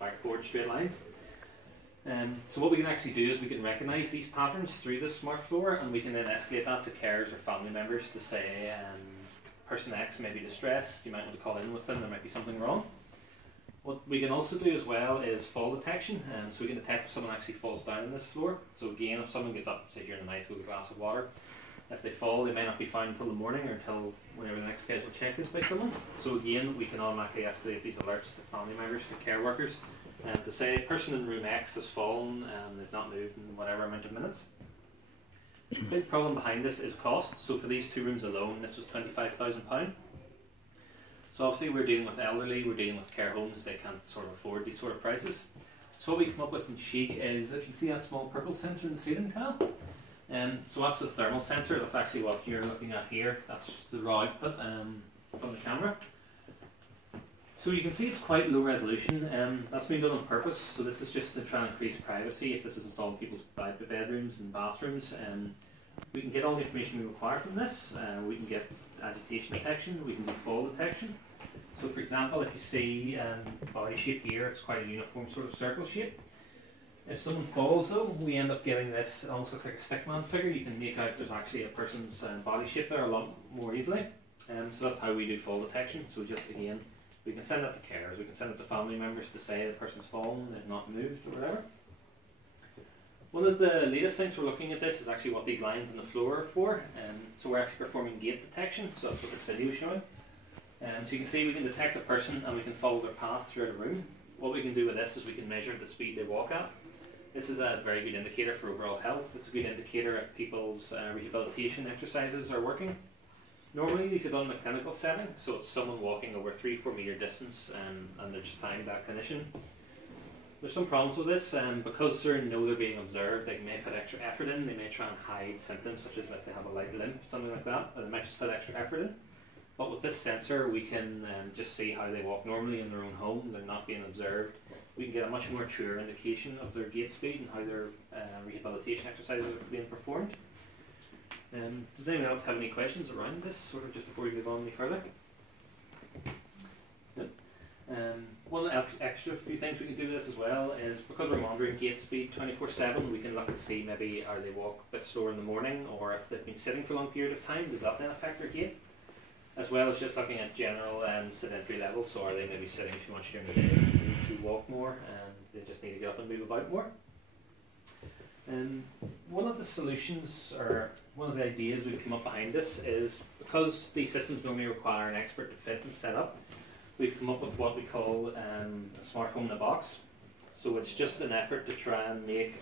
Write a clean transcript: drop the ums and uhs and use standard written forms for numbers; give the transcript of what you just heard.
back, forward, straight lines. So what we can actually do is we can recognise these patterns through this smart floor, and we can then escalate that to carers or family members to say, person X may be distressed, you might want to call in with them, there might be something wrong. What we can also do as well is fall detection, so we can detect if someone actually falls down on this floor. So again, if someone gets up, say during the night with a glass of water, if they fall, they may not be found until the morning or until whenever the next scheduled check is by someone. So again, we can automatically escalate these alerts to family members, to care workers, to say a person in room X has fallen and they've not moved in whatever amount of minutes. The big problem behind this is cost. So for these 2 rooms alone, this was £25,000. So obviously we're dealing with elderly, we're dealing with care homes, they can't sort of afford these sort of prices. So what we come up with in Chic is, if you see that small purple sensor in the ceiling tile, so that's a thermal sensor, that's actually what you're looking at here, that's just the raw output from the camera. So you can see it's quite low resolution, that's been done on purpose, so this is just to try and increase privacy. If this is installed in people's bedrooms and bathrooms, we can get all the information we require from this. We can get agitation detection, we can do fall detection. So for example, if you see body shape here, it's quite a uniform sort of circle shape. If someone falls though, we end up getting this, it almost looks like a stickman figure. You can make out there's actually a person's body shape there a lot more easily. So that's how we do fall detection. So just again, we can send it to carers, we can send it to family members to say the person's fallen, they've not moved or whatever. One of the latest things we're looking at this is actually what these lines on the floor are for. So we're actually performing gait detection, so that's what this video is showing. So you can see we can detect a person and we can follow their path throughout a room. What we can do with this is we can measure the speed they walk at. This is a very good indicator for overall health. It's a good indicator if people's rehabilitation exercises are working. Normally these are done in a clinical setting, so it's someone walking over 3-4 metre distance and they're just timed by a clinician. There's some problems with this, because they know they're being observed, they may put extra effort in, they may try and hide symptoms such as if they have a light limp, something like that, or they might just put extra effort in. But with this sensor we can just see how they walk normally in their own home, they're not being observed. We can get a much more truer indication of their gait speed and how their rehabilitation exercises are being performed. Does anyone else have any questions around this, sort of just before we move on any further? One extra few things we can do with this as well is, because we're monitoring gait speed 24/7, we can look and see maybe are they walk a bit slower in the morning, or if they've been sitting for a long period of time, does that then affect their gait? As well as just looking at general sedentary levels, so are they maybe sitting too much during the day, they need to walk more, and they just need to get up and move about more. One of the solutions, or one of the ideas we've come up behind this is, because these systems normally require an expert to fit and set up, we've come up with what we call a smart home in a box. So it's just an effort to try and make